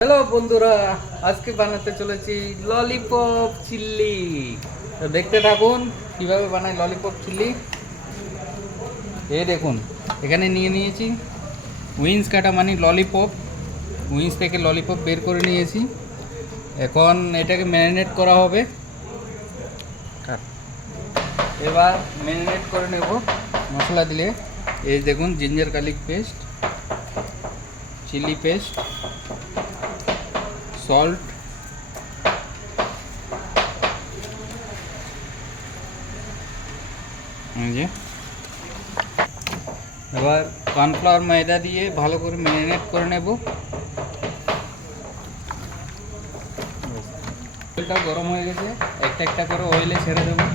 Hello বন্ধুরা, আজকে বানাতে চলেছি ললিপপ চিল্লি। তো দেখতে থাকুন কিভাবে বানাই ললিপপ চিল্লি। এই দেখুন, এখানে নিয়ে নিয়েছি উইংস কাটা মানে ললিপপ। উইংস থেকে ললিপপ বের করে নিয়েছি। এখন এটাকে ম্যারিনেট করা হবে। এবার ম্যারিনেট করে নেব মশলা দিলে। এই দেখুন, ginger garlic paste, chilli paste, salt, এবার কর্নফ্লাওয়ার ময়দা দিয়ে ভালো করে ম্যারিনেট করে নেব। অয়েলটা গরম হয়ে গেছে, একটা একটা করে অয়েলে ছেড়ে দেবো।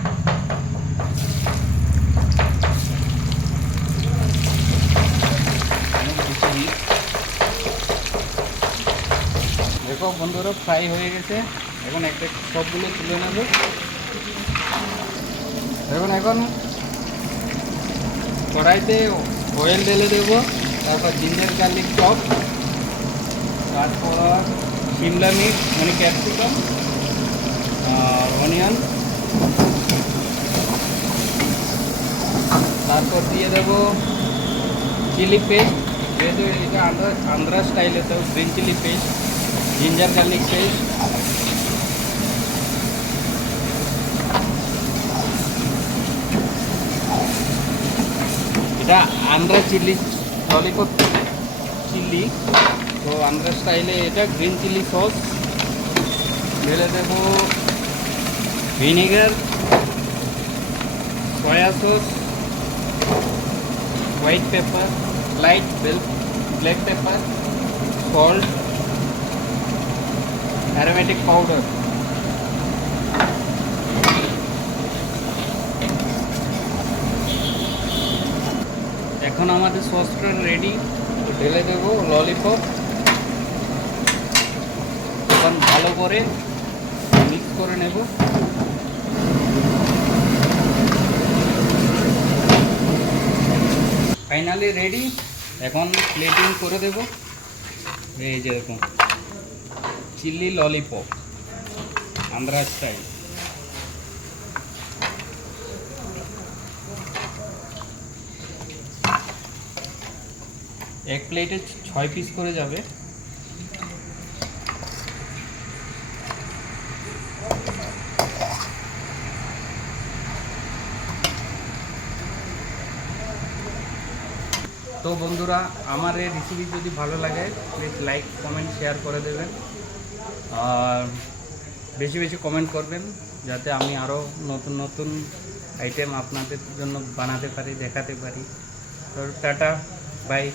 দেখো বন্ধুরা, ফ্রাই হয়ে গেছে। এখন একটা সবগুলো তুলে নেব। এখন কড়াইতে অয়েল ঢেলে দেবো। তারপর জিঞ্জার গার্লিক চপ, তারপর শিমলা মির্চ মানে ক্যাপসিকাম, অনিয়ন, তারপর দিয়ে দেবো চিলি পেস্ট। যেহেতু এটা আন্ধ্রা স্টাইলে, তো green chilli paste, ginger garlic paste, এটা আন্ধ্রা চিলি ললিপপ চিলি, তো আন্ধ্রা স্টাইলে এটা গ্রিন চিলি সস। ঢেলে দেবো vinegar, soya sauce, white pepper, light black pepper, salt, aromatic powder. এখন আমাদের সসটা রেডি। ঢেলে দেবো ললিপপ। এখন ভালো করে মিক্স করে নেব। Finally ready. এখন প্লেটিং করে দেব। এই যে দেখুন, চিলি ললিপপ আন্ধ্রা স্টাইল। এক প্লেটে 6 পিস করে যাবে। তো বন্ধুরা, আমার এই রেসিপি যদি ভালো লাগে প্লিজ লাইক, কমেন্ট, শেয়ার করে দেবেন। আর বেশি বেশি কমেন্ট করবেন, যাতে আমি আরও নতুন নতুন আইটেম আপনাদের জন্য বানাতে পারি, দেখাতে পারি। তো টাটা, বাই।